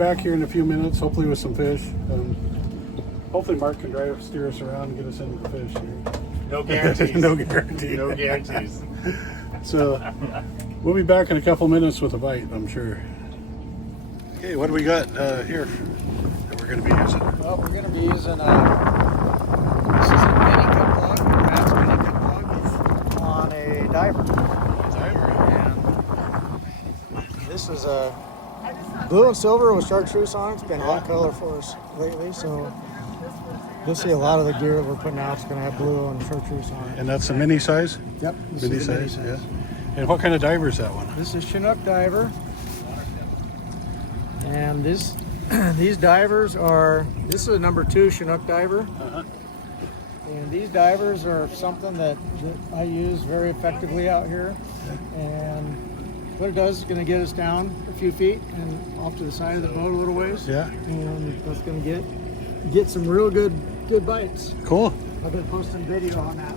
back here in a few minutes, hopefully with some fish. Hopefully Mark can steer us around and get us into the fish here. No guarantees. No guarantee. No guarantees. So we'll be back in a couple minutes with a bite, I'm sure. Okay, what do we got here that we're going to be using? Well, we're going to be using this is a mini cut plug, Trout's mini cut plug on a diver. And this is a blue and silver with chartreuse on it. It's been a hot color for us lately, so you'll see a lot of the gear that we're putting out is going to have blue and chartreuse on it. And that's a mini size? Yep. Mini size, yeah. And what kind of diver is that one? This is Chinook diver. And these divers are, this is a number 2 Chinook diver. And these divers are something that I use very effectively out here. And what it does is going to get us down a few feet and off to the side of the boat a little ways. Yeah. And that's going to get some real good bites. Cool. I've been posting video on that.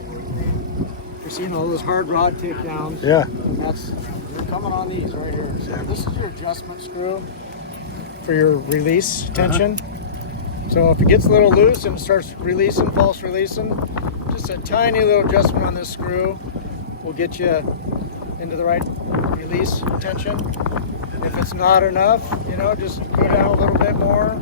You're seeing all those hard rod takedowns. Yeah. They're coming on these right here. So this is your adjustment screw for your release tension. So if it gets a little loose and it starts releasing, false releasing, just a tiny little adjustment on this screw will get you into the right release tension. If it's not enough, just go down a little bit more.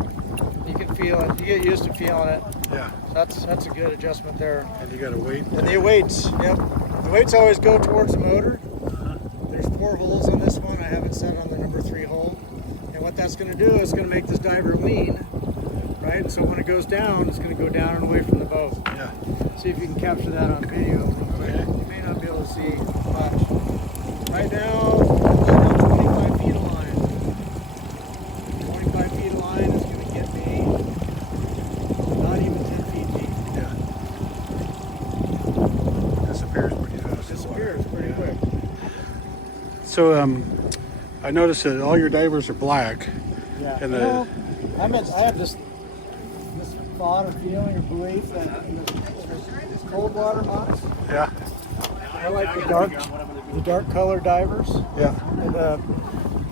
You can feel it. You get used to feeling it. Yeah. That's a good adjustment there. And you got to wait. And the weights, yep. The weights always go towards the motor. There's 4 holes in this one. I have it set on the number 3 hole. And what that's going to do is going to make this diver lean, right? So when it goes down, it's going to go down and away from the boat. Yeah. See if you can capture that on video. Okay. You may not be able to see much. Right now, I'm 25 feet of line. 25 feet of line is going to get me not even 10 feet deep. Yeah. Disappears pretty fast. Disappears pretty quick. So I noticed that all your divers are black. Yeah. And I have this thought or feeling or belief that this cold water box, yeah. I like the dark color divers. Yeah. In the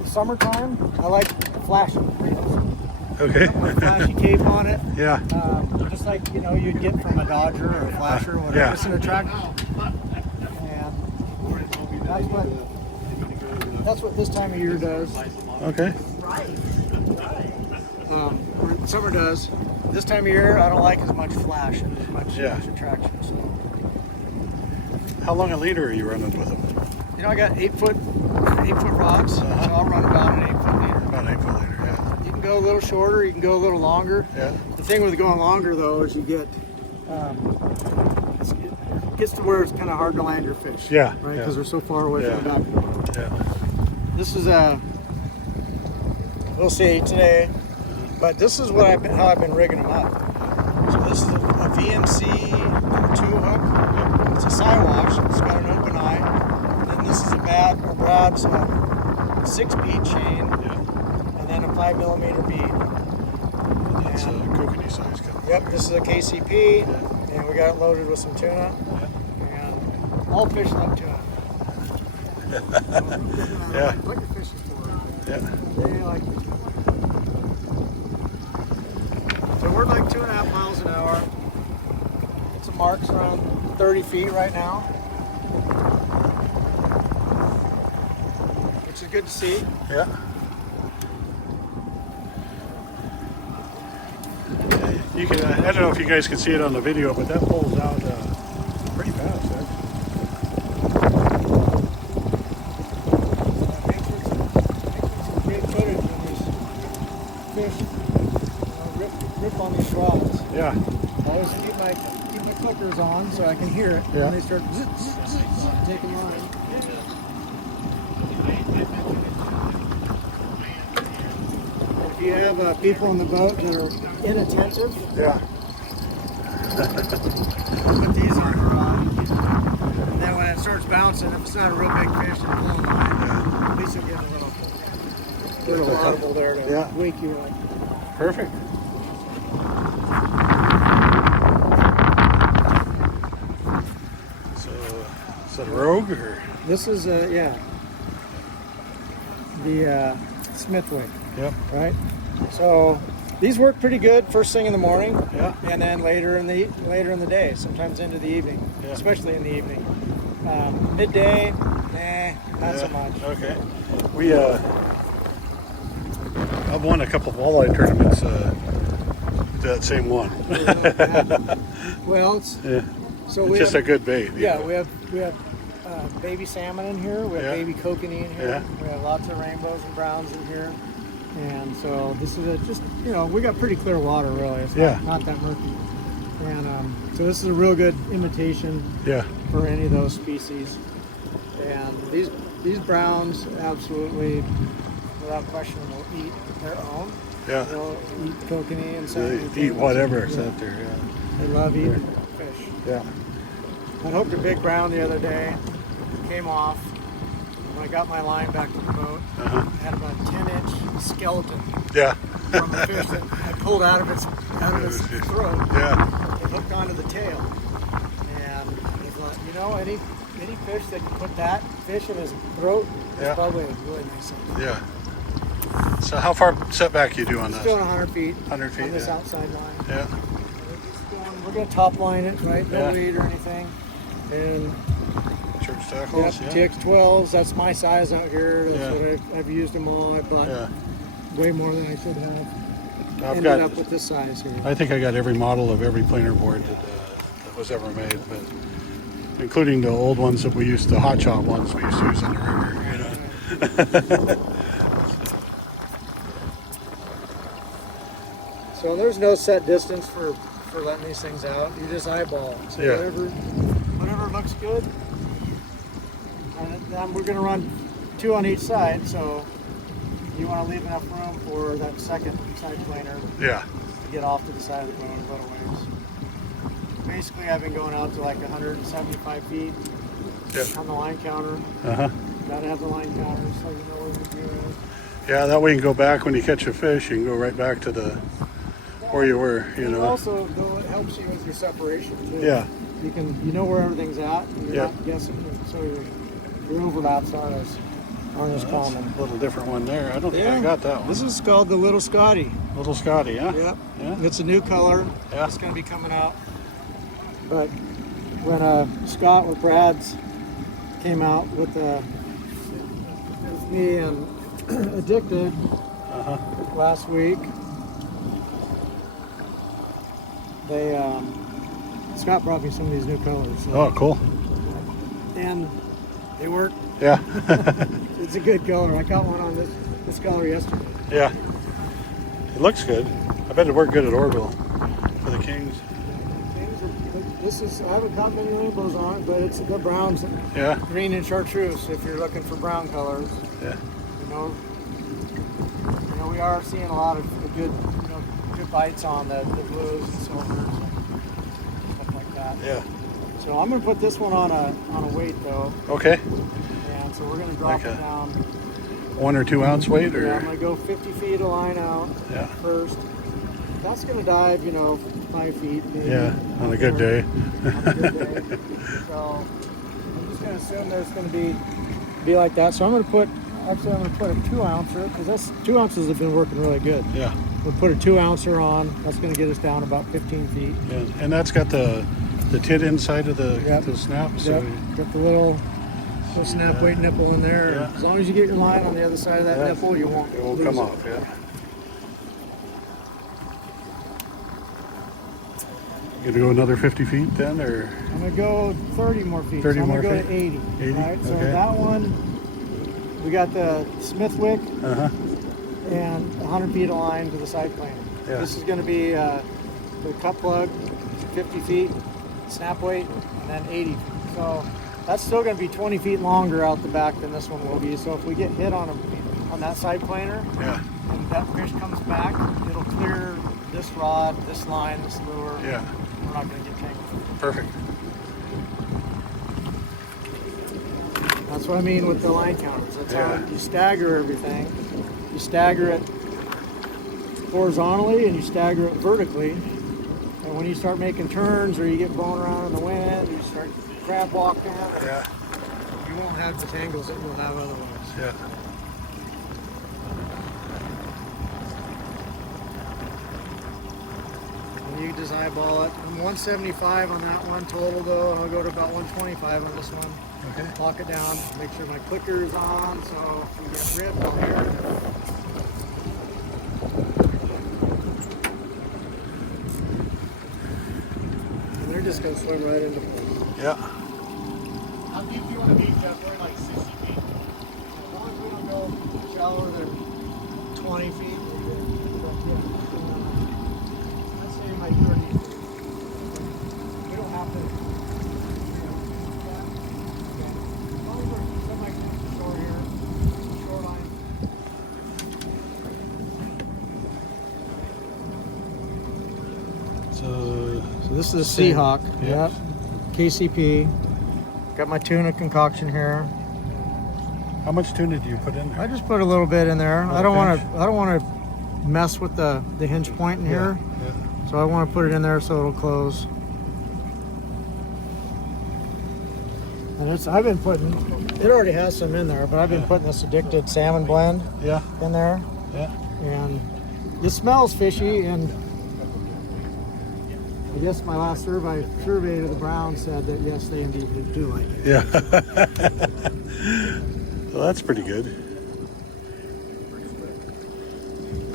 summertime, I like flashing. Okay. Like flashy tape on it. Yeah. Just like you'd get from a Dodger or a Flasher or whatever. Yeah. It's an attractor. And that's what this time of year does. Okay. Or summer does. This time of year, I don't like as much flash and as much attraction. So. How long a leader are you running with them? I got 8-foot rods, so I'll run about an 8-foot leader. About an 8-foot leader, yeah. You can go a little shorter, you can go a little longer. Yeah. The thing with going longer though is you get it gets to where it's kind of hard to land your fish. Yeah. Right, because they're so far away from the back of the boat. Yeah. This is we'll see today, but this is how I've been rigging them up. So this is a VMC number 2 hook. It's a Siwash. It's got an open eye. And then this is a Brad's 6-bead chain, and then a 5mm bead. That's a kokanee size kind of. Yep, this is a KCP, and we got it loaded with some tuna. And all fish love tuna. Yeah. What your fish is for. Yeah. They like it. So we're like 2.5 miles an hour. Some marks around 30 feet right now, which is good to see. Yeah. You can. I don't know if you guys can see it on the video, but that pulls out pretty fast. Actually. Makes for some great footage when these fish rip on these rods. Yeah. I always keep my clickers on so I can hear it when they start taking line. If you have people on the boat that are inattentive, put these on the rod. And then when it starts bouncing, if it's not a real big fish and pulling line, at least you'll get a little audible there to wake you up. Perfect. So, is that a Rogue or? This is the Smithwick. Yep. Right? So these work pretty good first thing in the morning, Yeah. and then later in the day, sometimes into the evening, Yeah. especially in the evening. Midday, not so much. Okay. We I've won a couple of walleye tournaments. That same one. Well, Yeah. so It's we just have, a good bait. yeah, we have baby salmon in here. We have Yeah. baby kokanee in here. Yeah. We have lots of rainbows and browns in here. And so this is just, we got pretty clear water really. It's Yeah. not that murky. And so this is a real good imitation Yeah. for any of those species. And these browns absolutely, without question, will eat their own. Yeah. They'll eat kokanee and salmon. They eat whatever's out there. Yeah. They love eating fish. Yeah. I hooked a big brown the other day, came off. When I got my line back to the boat, Uh-huh. I had about a 10-inch skeleton Yeah. from a fish that I pulled out of its throat. Yeah. It hooked onto the tail. And I thought, any fish that can put that fish in his throat Yeah. is probably a really nice thing. Yeah. So how far setback you do on It's this? doing 100 feet 100 feet. on this Yeah. outside line. Yeah. We're going to top line it, right? No Yeah. lead or anything. And Church tackles. yep, Yeah. TX12s, that's my size out here. That's Yeah. what I've used them all. I bought Yeah. way more than I should have. I've Ended got. up with this size here. I think I got every model of every planer board that was ever made, but including the old ones that we used, the hot shot ones we used to use on the river. So there's no set distance for letting these things out. You just eyeball it. So Yeah. whatever looks good. And then we're going to run 2 on each side, so you want to leave enough room for that second side planer Yeah. to get off to the side of the boat a little ways. Basically, I've been going out to like 175 feet Yep. on the line counter. Uh-huh. Gotta have the line counter so you know where you're doing. Yeah, that way you can go back when you catch a fish. You can go right back to the where you were. And also, though, it helps you with your separation too. Yeah. You know where everything's at, and you're Yeah. not guessing. So your overlaps aren't as common. A little different one there. I don't think I got that one. This is called the Little Scotty. Little Scotty, huh? Yep. Yeah. It's a new color. Yeah. It's going to be coming out. But when Scott with Brad's came out with me and Addicted Uh-huh. last week, they Scott brought me some of these new colors. So, Oh, cool. and they work. Yeah. It's a good color. I got one on this color yesterday. Yeah. It looks good. I bet it worked good at Orville for the Kings. I haven't caught many rainbows on it, but it's the browns, Yeah. green and chartreuse. If you're looking for brown colors, Yeah. we are seeing a lot of good bites on the blues and silvers and stuff like that. Yeah. So I'm going to put this one on a weight though, Okay. and so we're going to drop Like it down. 1 or 2 ounce weight, or Yeah, I'm going to go 50 feet of line out yeah. first. That's going to dive, 5 feet. Maybe. Yeah. On a good day. On a good day. So I'm just going to assume there's going to be like that. So I'm going to put a 2 ouncer, because that's 2 ounces have been working really good. Yeah. We'll put a 2 ouncer on. That's going to get us down about 15 feet. Yeah. And that's got the tit inside of the, Yep. the snap. So Yep. Got the little snap weight nipple in there. Yeah. As long as you get your line on the other side of that Yeah. nipple, you won't it won't lose come it. off. Yeah. You gonna go another 50 feet then, or? I'm going to go 30 more feet. 30 so I'm more going to go feet? to 80. 80? Right? So Okay. that one, we got the Smithwick Uh-huh. and 100 feet of line to the side planer. Yeah. This is going to be the cut plug, 50 feet, snap weight, and then 80 feet. So that's still going to be 20 feet longer out the back than this one will be. So if we get hit on that side planer, Yeah. and that fish comes back, it'll clear this rod, this line, this lure. Yeah. We're not going to get tangled. Perfect. That's what I mean with the line counters. That's Yeah. how you stagger everything. You stagger it horizontally and you stagger it vertically. And when you start making turns or you get blown around in the wind, you start crab walking, Yeah. you won't have the tangles that you'll have otherwise. Yeah. You can just eyeball it. I'm 175 on that one total though, and I'll go to about 125 on this one. Okay. Lock it down, make sure my clicker is on, so if we get ripped, I'll hear it. And they're just gonna swim right into place. Yeah. How deep do you want to be, Jeff? We're like 60 feet. As long as we don't go shallower than 20 feet, we're good. I'd say like 30 feet. We don't have to. As long as we're semi-close to shore here, shoreline. So this is a Seahawk. Yep. KCP. Got my tuna concoction here. How much tuna do you put in there? I just put a little bit in there. I don't pinch? want to mess with the hinge point in here. Yeah. So I want to put it in there so it'll close. And I've been putting, it already has some in there, but I've been putting this addicted salmon blend Yeah. in there. Yeah. And it smells fishy, and I guess my last survey to the Browns said that yes, they indeed do like it. Yeah. Well, that's pretty good.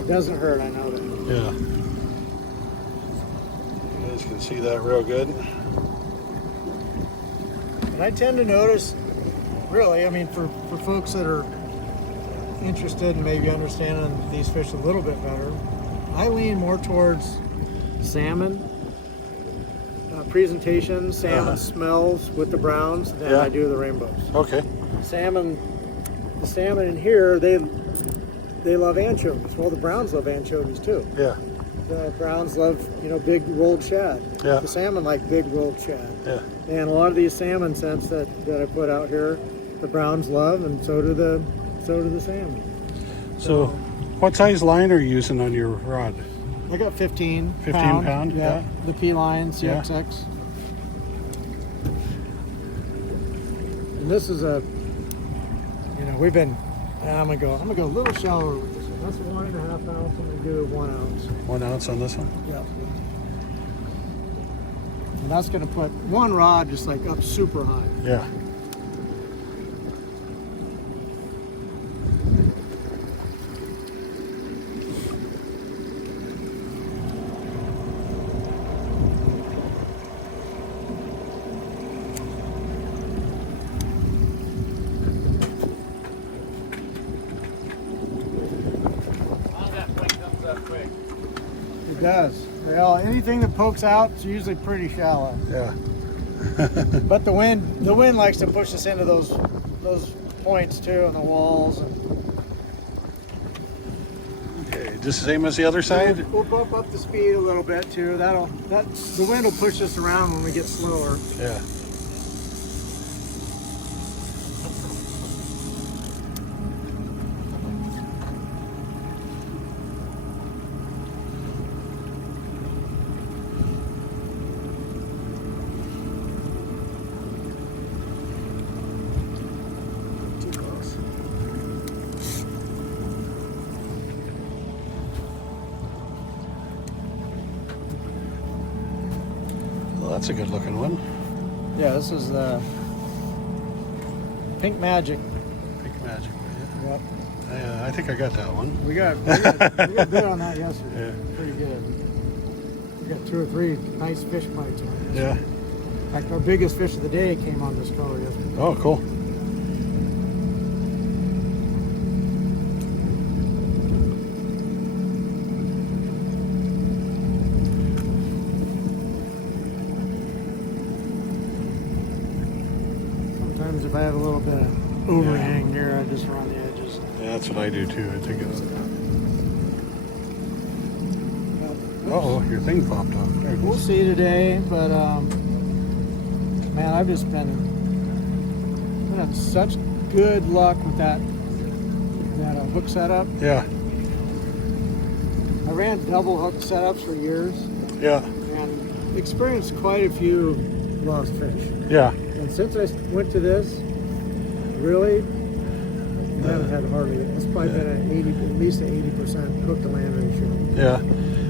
It doesn't hurt, I know that. Yeah. You guys can see that real good. And I tend to notice, really, I mean, for folks that are interested in maybe understanding these fish a little bit better, I lean more towards salmon presentation, salmon smells with the browns than I do the rainbows. Okay. The salmon in here, they love anchovies. Well, the browns love anchovies too. Yeah. The browns love, big rolled shad. Yeah. The salmon like big rolled shad. Yeah. And a lot of these salmon scents that I put out here, the browns love, and so do the salmon. So, what size line are you using on your rod? I got 15 pound, yeah. The P line CXX. And this is we've been. I'm gonna go a little shallower with this one. That's 1.5 ounce. I'm gonna do 1 ounce. 1 ounce on this one? Yeah. And that's gonna put one rod just like up super high. Yeah. It does. Well, anything that pokes out is usually pretty shallow. Yeah. But the wind likes to push us into those points too, and the walls. Okay, just the same as the other side? We'll bump up the speed a little bit too. The wind will push us around when we get slower. Yeah. Well, that's a good looking one. Yeah, this is the Pink Magic. Pink Magic. Yep. I think I got that one. We got a bit on that yesterday. Yeah. Pretty good. We got 2 or 3 nice fish bites on it. Yeah. In fact, our biggest fish of the day came on this color yesterday. Oh, cool. Sometimes if I have a little bit of overhang here, I just run the edges. Yeah, that's what I do too. I take it out. Uh-oh, your thing popped off. There it We'll goes. see today, but man, I've just been had such good luck with that hook setup. Yeah. I ran double hook setups for years Yeah. and experienced quite a few lost fish. Yeah. And since I went to this, really, I haven't had hardly. It's probably been at least an 80% hook to land ratio. Yeah.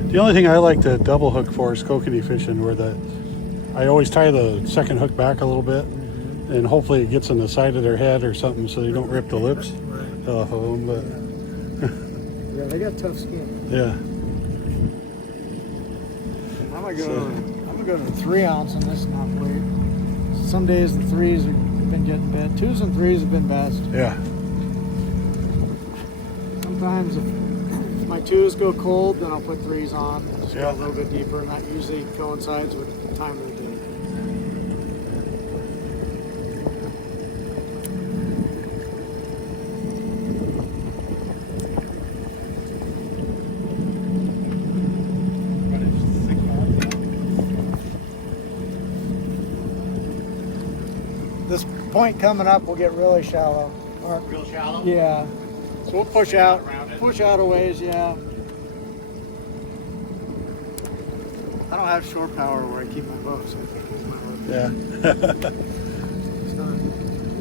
The only thing I like to double hook for is kokanee fishing, where I always tie the second hook back a little bit, and hopefully it gets on the side of their head or something so they don't rip the lips off of them. But Yeah, they got tough skin. yeah. I'm gonna go to the 3 ounce on this knot weight. Some days the 3s have been getting bit. 2s and 3s have been best. Yeah. Sometimes if my 2s go cold, then I'll put 3s on. Just Yeah. go a little bit deeper, and that usually coincides with the time of the day. This point coming up will get really shallow. Real shallow? Yeah. So we'll push out a ways, yeah. I don't have shore power where I keep my boat, so I think it's my boat. Yeah. It's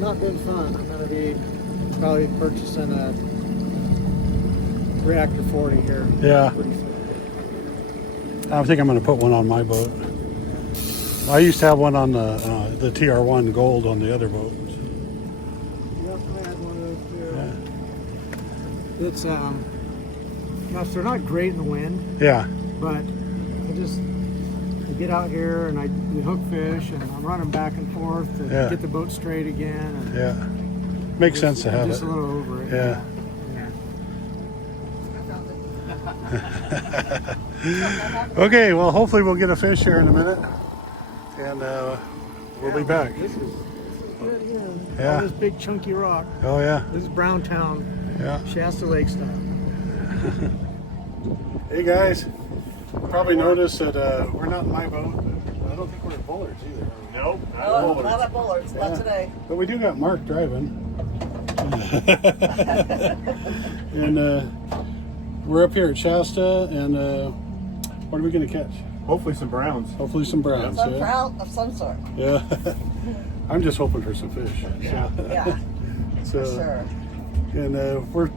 not been fun. I'm gonna be probably purchasing a Reactor 40 here. Yeah. Pretty soon. I think I'm going to put one on my boat. I used to have one on the TR1 Gold on the other boat. Yep, I had one of those too. Yeah. It's they're not great in the wind, Yeah. but I get out here and we hook fish and I'm running back and forth to Yeah. get the boat straight again. And Yeah. Makes sense to have just it. a little over it. Yeah. Okay, well, hopefully we'll get a fish here in a minute, and we'll be back. This is good here. Yeah. All this big chunky rock. Oh yeah. This is Browntown, Yeah. Shasta Lake style. Hey guys, probably noticed that we're not in my boat. But I don't think we're at Bullards either. Nope. Oh, not at Bullards, not Yeah. today. But we do got Mark driving. And we're up here at Shasta, and what are we going to catch? Hopefully some browns. Hopefully some browns. Some Yeah. trout of some sort. Yeah. I'm just hoping for some fish. Yeah. Yeah, So, for sure. And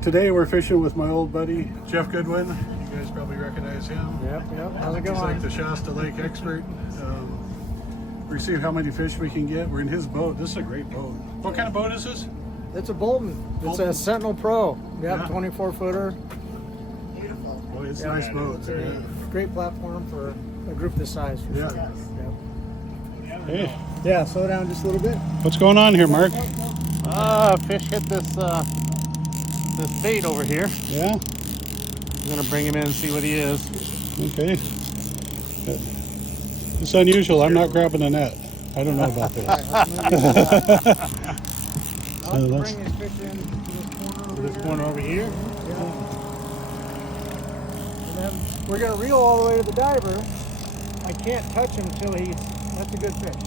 today we're fishing with my old buddy Jeff Goodwin. You guys probably recognize him. Yep. How's it He's going? like the Shasta Lake expert. We see how many fish we can get. We're in his boat. This is a great boat. What kind of boat is this? It's a Bolton. It's Bolton? a Sentinel Pro. Yep, Yeah. 24 footer. Beautiful. Oh, it's Yeah, a nice boat. It's a great platform for a group this size. For Yeah. sure. Yes. Yep. Hey, Yeah, slow down just a little bit. what's going on here, Mark? Fish hit this bait over here. Yeah. I'm gonna bring him in and see what he is. Okay. It's unusual. I'm not grabbing a net. I don't know about this. I'll that's- bring his fish in to this corner over here. over here. Yeah. And then we're gonna reel all the way to the diver. I can't touch him until that's a good fish.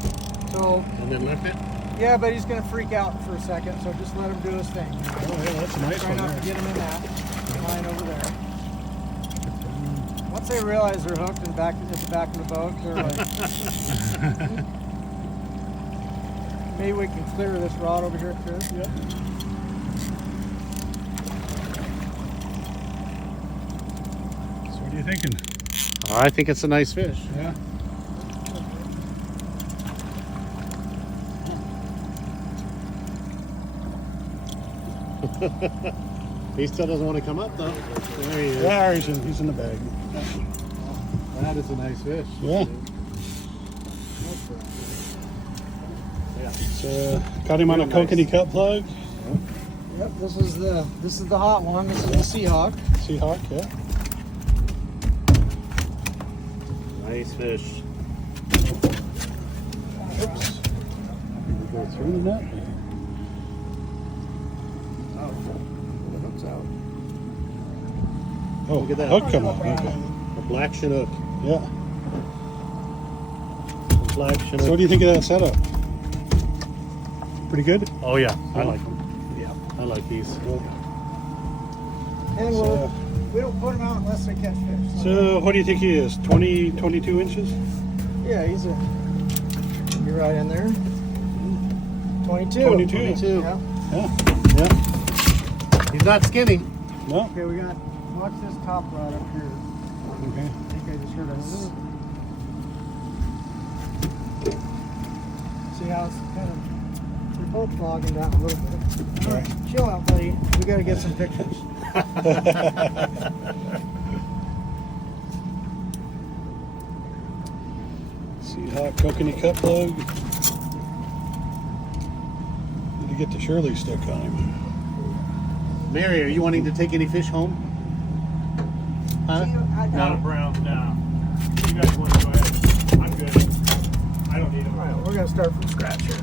So, And then lift it. yeah, but he's gonna freak out for a second, so just let him do his thing. Oh, yeah, that's a nice Try one not to there. get him in that line over there. Once they realize they're hooked and back at the back of the boat, they're like, maybe we can clear this rod over here, Chris. Yep. So what are you thinking? I think it's a nice fish. Yeah. He still doesn't want to come up though. There he is. Yeah, he's in the bag. That is a nice fish. Yeah. Yeah. So got him on a Real nice. kokanee cut plug. Yep, this is the hot one. This is the Seahawk. Seahawk, yeah. Nice fish. Oops. Did we go through the net? The hook's out. Oh, Look at that. hook come up. Okay. A black Chinook. Yeah. A black Chinook. So what do you think of that setup? Pretty good? Oh yeah, I like them. Yeah, I like these. And So, we don't put them out unless they catch fish. so what do you think he is? 20, 22 inches? Yeah, you're right in there. 22. 22. 22. Yeah. Yeah. Yeah. He's not skinny. No? Okay, watch this top rod up here. Okay. sure to see how it's kind of, they're both bogging down a little bit. All right, chill out, buddy. We got to get some pictures. See hot kokanee cut plug. Need to get the Shirley stick on him. Mary, are you wanting to take any fish home? Huh? Not a brown, no. You guys want to go ahead? I'm good. I don't need them. All right, we're going to start from scratch here.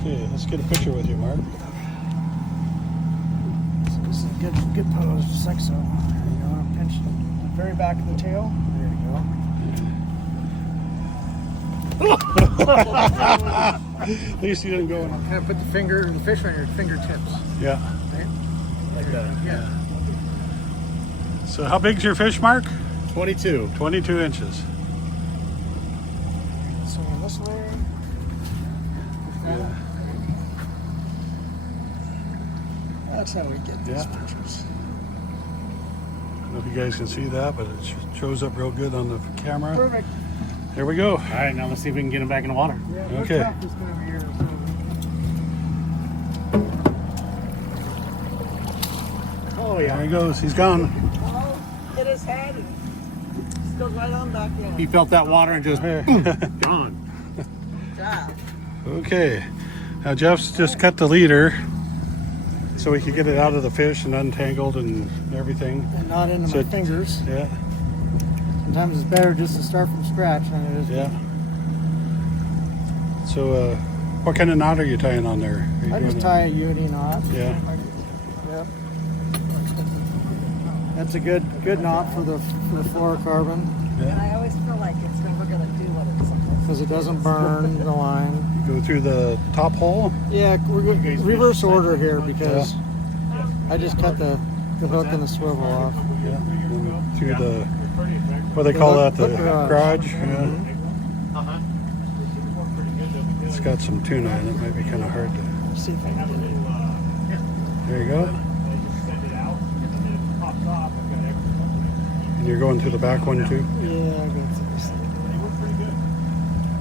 Okay, let's get a picture with you, Mark. So this is a good pose, just like so. There you go. Pinch the very back of the tail. There you go. At least you didn't go in. Kind of put the fish on your fingertips. Yeah. Right? Like that. Yeah. So how big's your fish, Mark? 22. 22 inches. Swing this way. Yeah. That's how we get these Yeah. pictures. I don't know if you guys can see that, but it shows up real good on the camera. Perfect. Here we go. All right, now let's see if we can get him back in the water. Yeah, Okay. Trout just come over here. Oh, There yeah. he goes. He's gone. Oh, hit his head and still right on back in. He felt that water and just gone. Good job. Okay. Now Jeff's just cut the leader so we could get it out of the fish and untangled and everything. And not into So- my fingers. Yeah. Sometimes it's better just to start from scratch than it is. Yeah. So, what kind of knot are you tying on there? Are you I just doing tie a unity knot. Yeah. Yep. That's a good knot for the fluorocarbon And Yeah. I always feel like we're gonna do what it's supposed because it doesn't burn the line. Go through the top hole. Yeah, we're going reverse order here because I just cut the hook and the swivel off. Yeah. And through the what do they call that? The Hook garage. garage. Yeah. It's got some tuna in it. Might be kind of hard to. See if I can get it. There you go. And you're going through the back one too. Yeah, I got this.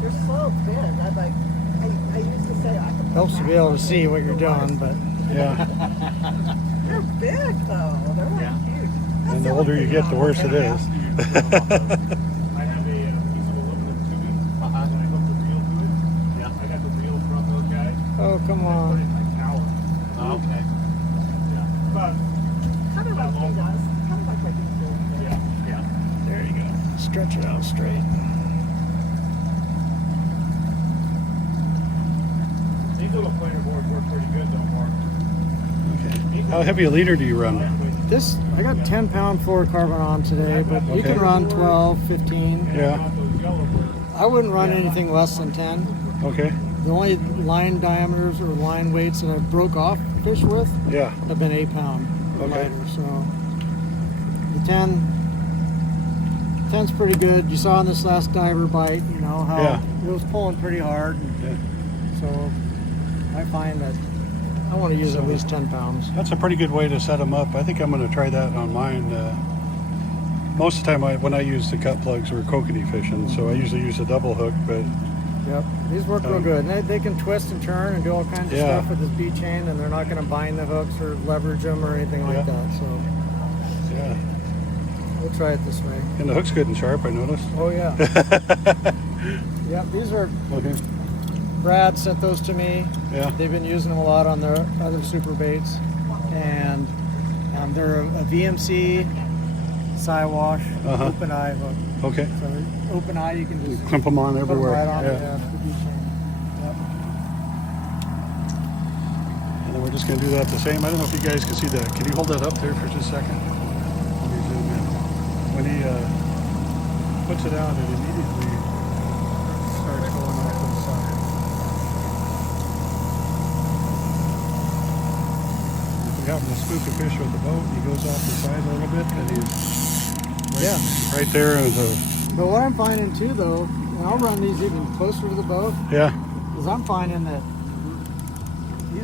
You're so big. I used to say I could. Helps to be able to see what you're doing, but Yeah. You're big though. They're like huge. And the older you get, the worse it is. I have a piece of aluminum tubing. When I hook the reel to it, I got the reel from those guys. oh come Put it on. in my tower. Okay. Yeah. But, Kind of like he does. Kind of like my big boy. yeah. There you go. Stretch it out straight. These little planer boards work pretty good though, Mark. Okay. How heavy a leader do you run? This, I got 10-pound fluorocarbon on today, but you can Okay. run 12, 15. Yeah. Those yellow birds. I wouldn't run anything less than 10. Okay. The only line diameters or line weights that I broke off fish with Yeah. have been 8-pound or Okay. lighter. So the 10's pretty good. You saw in this last diver bite, you know, how Yeah. it was pulling pretty hard. Yeah. So I find that I want to use at least 10 pounds. That's a pretty good way to set them up. I think I'm going to try that on mine. Most of the time, when I use the cut plugs, we're kokanee fishing, so I usually use a double hook. But Yep, these work real good. And they can twist and turn and do all kinds of Yeah. stuff with this bead chain, and they're not going to bind the hooks or leverage them or anything like Yeah. that. So yeah, we'll try it this way. and the hook's good and sharp. I noticed. Oh yeah. Yep, these are Okay. Brad sent those to me. Yeah. They've been using them a lot on their other super baits, and they're a VMC Siwash Uh-huh. open eye hook. Okay. So open eye, you can just Crimp them on put them everywhere. right on it. Yeah. The bead chain. Yep. And then we're just going to do that the same. I don't know if you guys can see that. Can you hold that up there for just a second? Let me zoom in. When he puts it out, it immediately starts going off to the side. If we happen to spook a fish with the boat, he goes off the side a little bit, and he's right there. And But what I'm finding too, though, and I'll run these even closer to the boat, yeah, is I'm finding that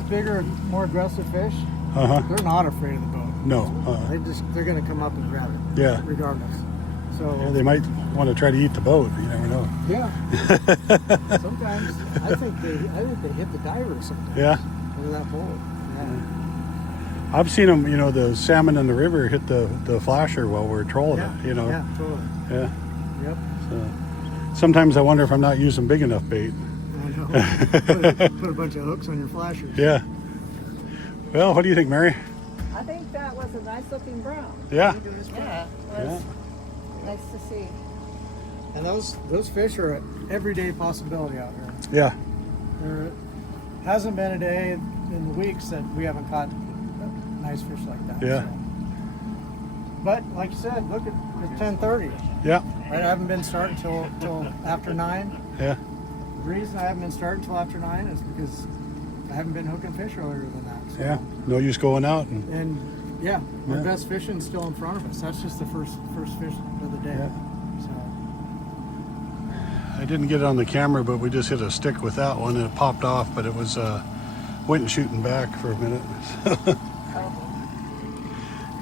bigger, more aggressive fish, Uh-huh. they're not afraid of the boat. No. They're going to come up and grab it. Yeah. Regardless. So Yeah, they might want to try to eat the boat. You never know. yeah. Sometimes I think they hit the diver sometimes. Yeah. Into that boat. Yeah. I've seen them, the salmon in the river hit the flasher while we're trolling it, Yeah, totally. Yeah. Yep. So sometimes I wonder if I'm not using big enough bait. I know. Put a bunch of hooks on your flashers. Yeah. Well, what do you think, Mary? I think that was a nice looking brown. Yeah. Yeah, it was nice to see. And those fish are an everyday possibility out here. Yeah. There hasn't been a day in the weeks that we haven't caught nice fish like that. Yeah. So. But like you said, look at 10:30. Yeah. Right, I haven't been starting till after 9. Yeah. The reason I haven't been starting till after 9 is because I haven't been hooking fish earlier than that. So. Yeah. No use going out and And yeah, our Yeah. best fishing's still in front of us. That's just the first fish of the day. Yeah. So I didn't get it on the camera, but we just hit a stick with that one and it popped off, but it was went and shooting back for a minute.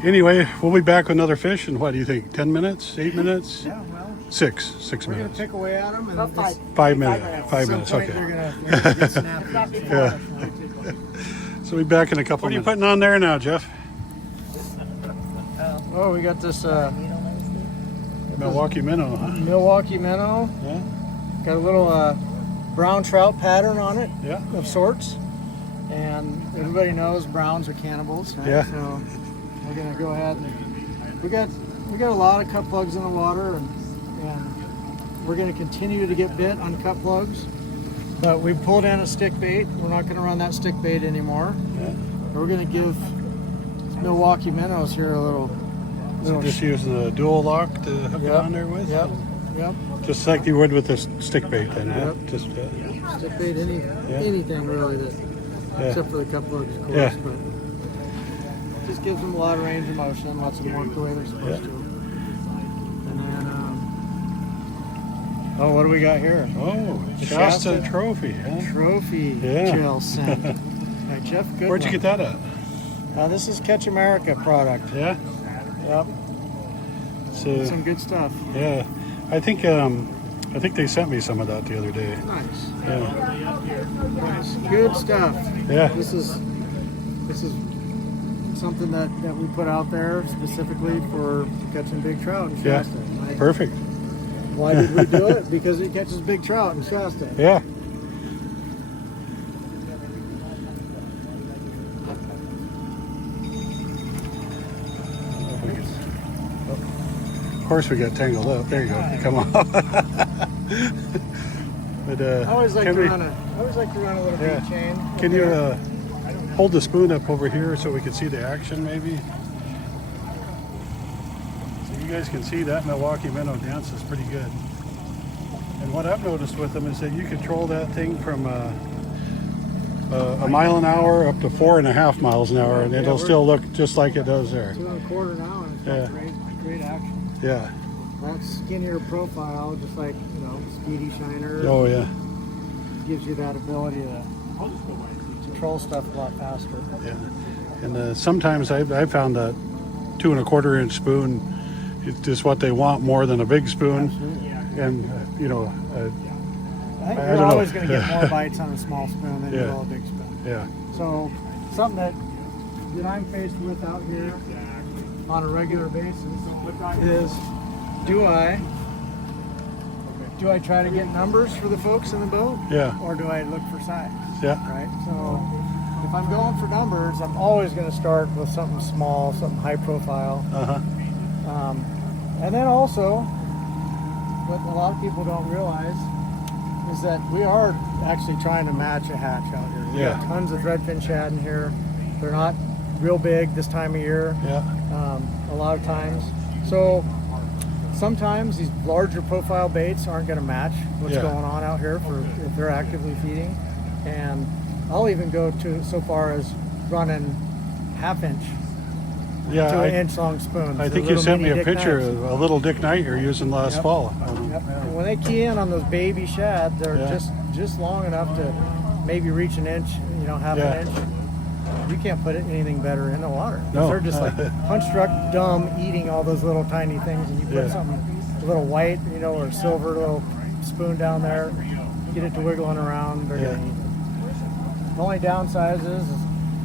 Anyway, we'll be back with another fish in what do you think? 10 minutes? 8 minutes? yeah, well, 6 we're gonna minutes. pick away at them and About five. 5 minutes. at 5 some minutes. point Okay. they're gonna get snappy. Yeah. So we'll be back in a couple. What are you putting on there now, Jeff? Oh, we got this Milwaukee minnow, huh? Milwaukee minnow. Yeah. Got a little brown trout pattern on it Yeah. of sorts. And everybody knows browns are cannibals. Right? Yeah. So we're gonna go ahead and we got a lot of cut plugs in the water, and we're gonna continue to get bit on cut plugs. But we pulled in a stick bait. We're not gonna run that stick bait anymore. Yeah. We're gonna give Milwaukee minnows here a little. So just using a dual lock to hook it Yep. on there with? Yep. Yep. Just like you would with the stick bait then, huh? Yep. Just, Stick bait anything really that except for the cut plugs, of course. Yeah. But just gives them a lot of range of motion, lets them work the way they're supposed to. And then, oh, what do we got here? Oh, The Shasta Shasta trophy, huh? Trophy Yeah. gel scent by Jeff Goodwin. Where'd you get that at? This is Catch America product. Yeah? Yep, So, some good stuff. yeah. I think they sent me some of that the other day. Nice, Yeah. nice, good stuff. Yeah. This is something that we put out there specifically for catching big trout in Yeah. Shasta. Perfect. Why did we do it? Because it catches big trout in Shasta. Yeah. Of course we got tangled up. There you go. Come on. But I always like can to we- run a little Yeah. bead chain. Can you hold the spoon up over here so we can see the action maybe? So you guys can see that Milwaukee minnow dances pretty good. And what I've noticed with them is that you control that thing from a mile an hour up to 4.5 miles an hour, and Yeah, it'll we're- still look just like it does there. 2 1/4 now, and it's got Yeah. great action. Yeah. That skinnier profile, just like Speedy Shiner, Oh yeah. gives you that ability to control stuff a lot faster. Yeah. And sometimes I found that 2 1/4 inch spoon is just what they want more than a big spoon. Absolutely. And I think I you're don't always know. going to get more bites on a small spoon than you Yeah. will a big spoon. yeah. So something that I'm faced with out here on a regular basis is do I try to get numbers for the folks in the boat, Yeah. or do I look for size? Yeah. Right. So if I'm going for numbers, I'm always going to start with something small, something high profile. Uh-huh. And then also, what a lot of people don't realize is that we are actually trying to match a hatch out here. We Yeah. got tons of threadfin shad in here. They're not real big this time of year, Yeah. a lot of times. So sometimes these larger profile baits aren't going to match what's Yeah. going on out here for if they're actively feeding. And I'll even go to so far as running 1/2 inch Yeah. to an inch long spoons. I the think you little sent me mini a Dick picture Knives. of a little Dick Knight you're using last Yep. fall. Yep. And when they key in on those baby shad, they're Yeah. just long enough to maybe reach an inch, half Yeah. an inch. you can't put anything better in the water. No. They're just like punch-struck dumb eating all those little tiny things, and you put Yeah. something a little white, you know, or silver little spoon down there, get it to wiggling around. They're Yeah. gonna eat it. The only downside is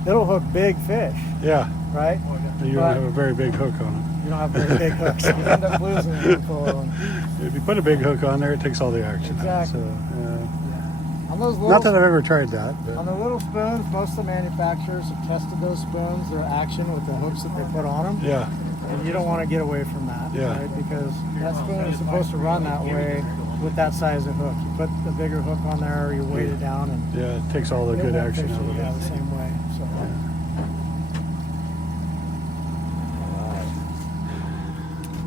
it'll hook big fish, Yeah. right? You But don't have a very big hook on you don't have very big hooks. You end up losing a handful of them. it. If you put a big hook on there, it takes all the action. Exactly. So, On those little, not that I've ever tried that, on but the little spoons, most of the manufacturers have tested those spoons, their action with the hooks that they put on them. yeah, And you don't want to get away from that, Yeah. right? Because that spoon is supposed to run that way with that size of hook. You put the bigger hook on there, or you weight it down, and yeah, it takes all the it good won't action fish out it, of yeah, it. the same way. So,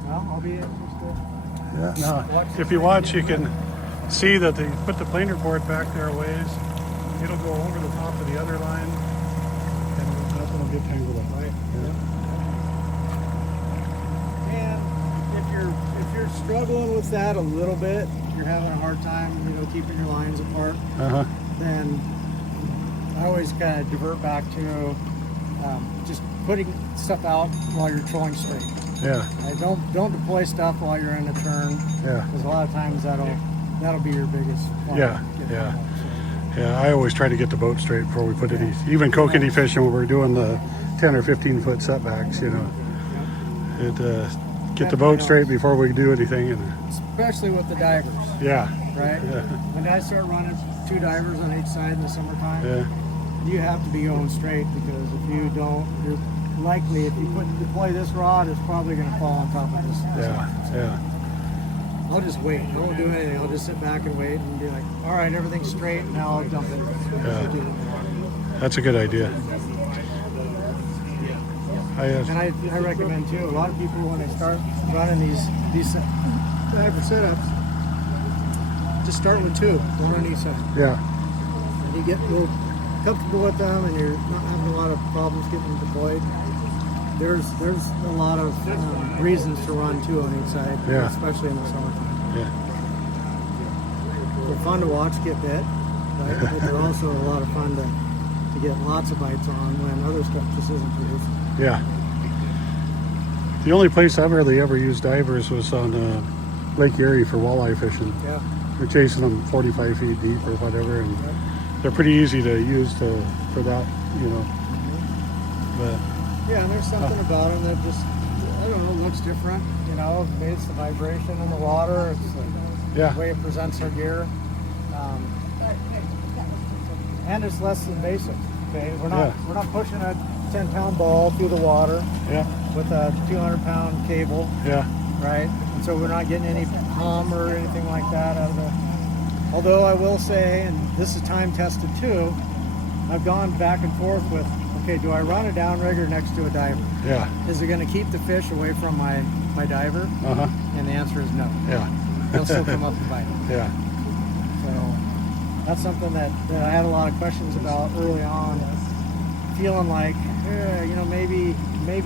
well, I'll be interested. Yeah. Now, if you watch, you can see that they put the planer board back there a ways. It'll go over the top of the other line, and nothing will get tangled up. Right. Yeah. And if you're struggling with that a little bit, you're having a hard time, you know, keeping your lines apart, then I always kind of divert back to just putting stuff out while you're trolling straight. Yeah. Right? Don't deploy stuff while you're in a turn, Yeah. because a lot of times that'll be your biggest problem. Yeah, Get yeah. hung up, so. Yeah, I always try to get the boat straight before we put any, even kokanee fishing when we're doing the 10 or 15 foot setbacks, you know. Get the boat straight before we do anything. And Especially with the divers, yeah, right? Yeah. When I start running 2 divers on each side in the summertime, yeah, you have to be going straight, because if you don't, you're likely, if you deploy this rod, it's probably going to fall on top of this. yeah, yeah, I'll just wait. I won't do anything. I'll just sit back and wait and be like, all right, everything's straight. Now I'll dump it. Yeah. That's a good idea. And I recommend too, a lot of people, when they start running these diver setups, just start with 2, one on each side. Yeah, And you get real comfortable with them, and you're not having a lot of problems getting them deployed. There's a lot of reasons to run 2 on each side, Yeah. especially in the summertime. yeah, They're fun to watch get bit, right? But they're also a lot of fun to get lots of bites on when other stuff just isn't produced. yeah. The only place I've really ever used divers was on Lake Erie for walleye fishing. Yeah. We're chasing them 45 feet deep or whatever, and they're pretty easy to use for that, you know. But Yeah, and there's something about them that just, I don't know, looks different. You know, maybe it's the vibration in the water. It's yeah, the way it presents our gear. And it's less invasive. Okay, we're not pushing a 10-pound ball through the water yeah, with a 200-pound cable, yeah, right? And so we're not getting any hum or anything like that out of it. Although I will say, and this is time tested too, I've gone back and forth with, okay, do I run a downrigger next to a diver? yeah, Is it going to keep the fish away from my diver? uh-huh, And the answer is no. yeah, They'll still come up and bite. yeah, So that's something that I had a lot of questions about early on, feeling like, you know, maybe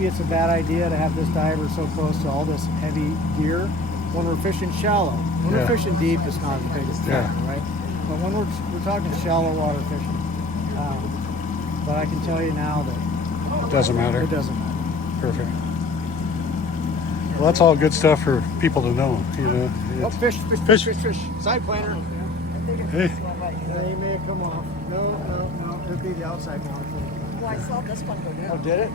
it's a bad idea to have this diver so close to all this heavy gear when we're fishing shallow. When Yeah. we're fishing deep, it's not the biggest thing, Yeah. right? But when we're talking shallow water fishing, but I can tell you now that doesn't matter. it doesn't matter. Perfect. Well, that's all good stuff for people to know, you know. Oh, It's- fish. Side planer. Hey, They may have come off. No. It'd be the outside one. Well, I saw this one go Oh, down. did it?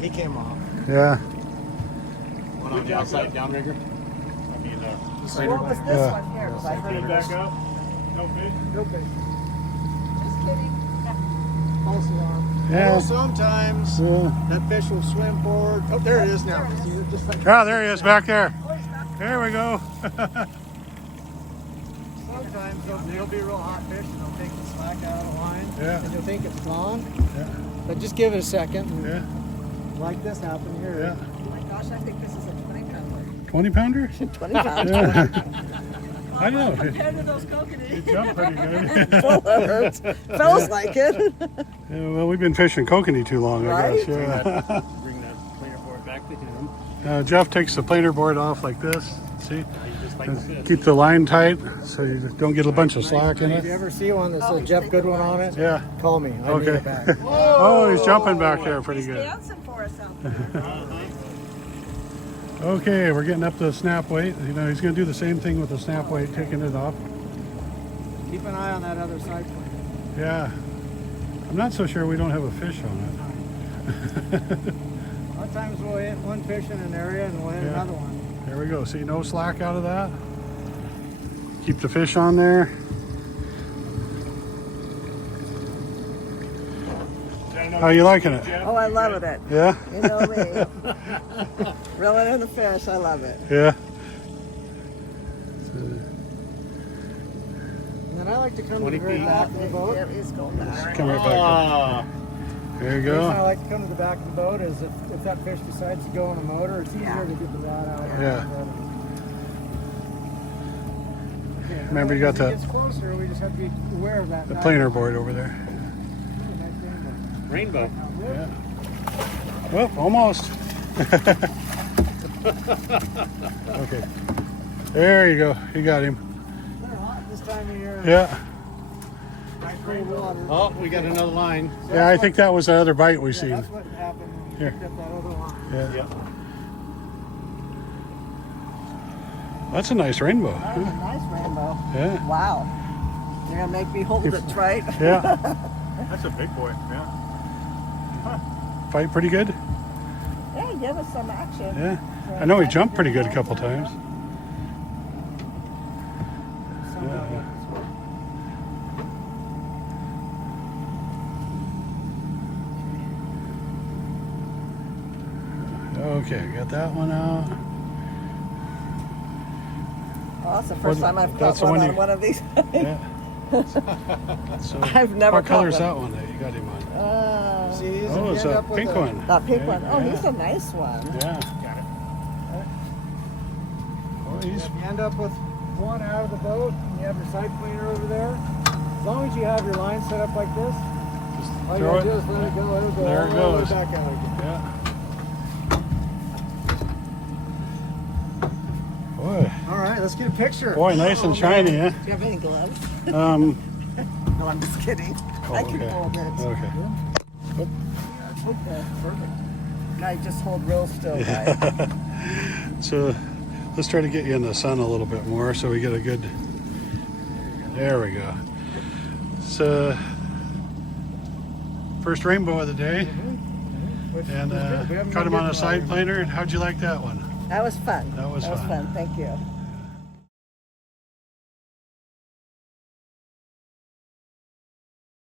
He came off. yeah, One on the outside downrigger. So what was this Yeah. one here? 'Cause I heard it Back was, up. No fish. Okay. just kidding. False alarm. Yeah. Well, sometimes that fish will swim forward. Oh, there it is now. See, it just like, ah, there he is back there. There we go. sometimes they'll be real hot fish and they'll take the slack out of the line. Yeah. And you'll think it's gone. Yeah. But just give it a second. And Yeah, like this happened here. yeah. Oh my gosh, I think this is a 20-pounder. 20 pounder? 20 pounds. Yeah. I know. Compared to those kokanee. It jumped pretty good. Full of it. Feels like it. Yeah, well, we've been fishing kokanee too long, I Right? guess. Yeah. Bring that planer board back to him. Jeff takes the planer board off like this. See? Now you just Keep the line tight so you don't get a bunch of slack in If you it. ever see one that says Jeff Goodwin on it, Yeah. call me. I need Okay. it back. Oh, he's jumping back there pretty He's good. dancing for us out there. Okay, we're getting up to the snap weight. You know, he's going to do the same thing with the snap weight, taking it off. Keep an eye on that other side point. Yeah. I'm not so sure we don't have a fish on it. A lot of times we'll hit one fish in an area and we'll hit Yeah. another one. There we go. See, no slack out of that. Keep the fish on there. How you liking it? Oh, I love it. Yeah? You know me. Reeling in the fish, I love it. Yeah. And then I like to come to 20 the very feet. back of the boat. There is going back. Come right back up. Ah, There you The reason I go. like to come to the back of the boat is if that fish decides to go on a motor, it's easier to get the rod out. Yeah. Okay, Remember, you got as the- it gets closer, we just have to be aware of that. The planer board over there. rainbow. Yeah. Well, almost. Okay. There you go. You got him. They're hot this time of year. Yeah. Nice cold water. Oh, we got another line. Yeah, I think that was the other bite we Yeah, seen. that's what happened when we Here. picked up that other one. Yeah. Yep. That's a nice rainbow. That was a nice rainbow. Yeah. Wow. You're going to make me hold it, right? Yeah. That's a big boy. Yeah. Fight pretty good? Yeah, give us some action. Yeah. I know he jumped pretty good a couple times. Okay, got that one out. Oh, that's the first time I've That's caught the one one on you- one of these. Yeah. So, I've never what color caught is one. that one that you got him on? See these? Oh, and it's you end a up with pink one. That pink Yeah, one. Oh, yeah. he's a nice one. Yeah. Got it. Oh, he's If you end up with one out of the boat and you have your side planer over there, as long as you have your line set up like this, just all you throw gotta it. do is let it go. It'll go There it all the way goes. back out again. Yeah. Boy, All right, let's get a picture. boy, nice and shiny, eh? Do you have any gloves? Um. No, I'm just kidding. I can okay. hold it. Okay. Okay, perfect. Guy, just hold real still, guys. So let's try to get you in the sun a little bit more so we get a good. There we go. So first rainbow of the day, Which and is good. We haven't caught been him on a getting side lot. planer. How'd you like that one? That was fun. That was fun. Thank you.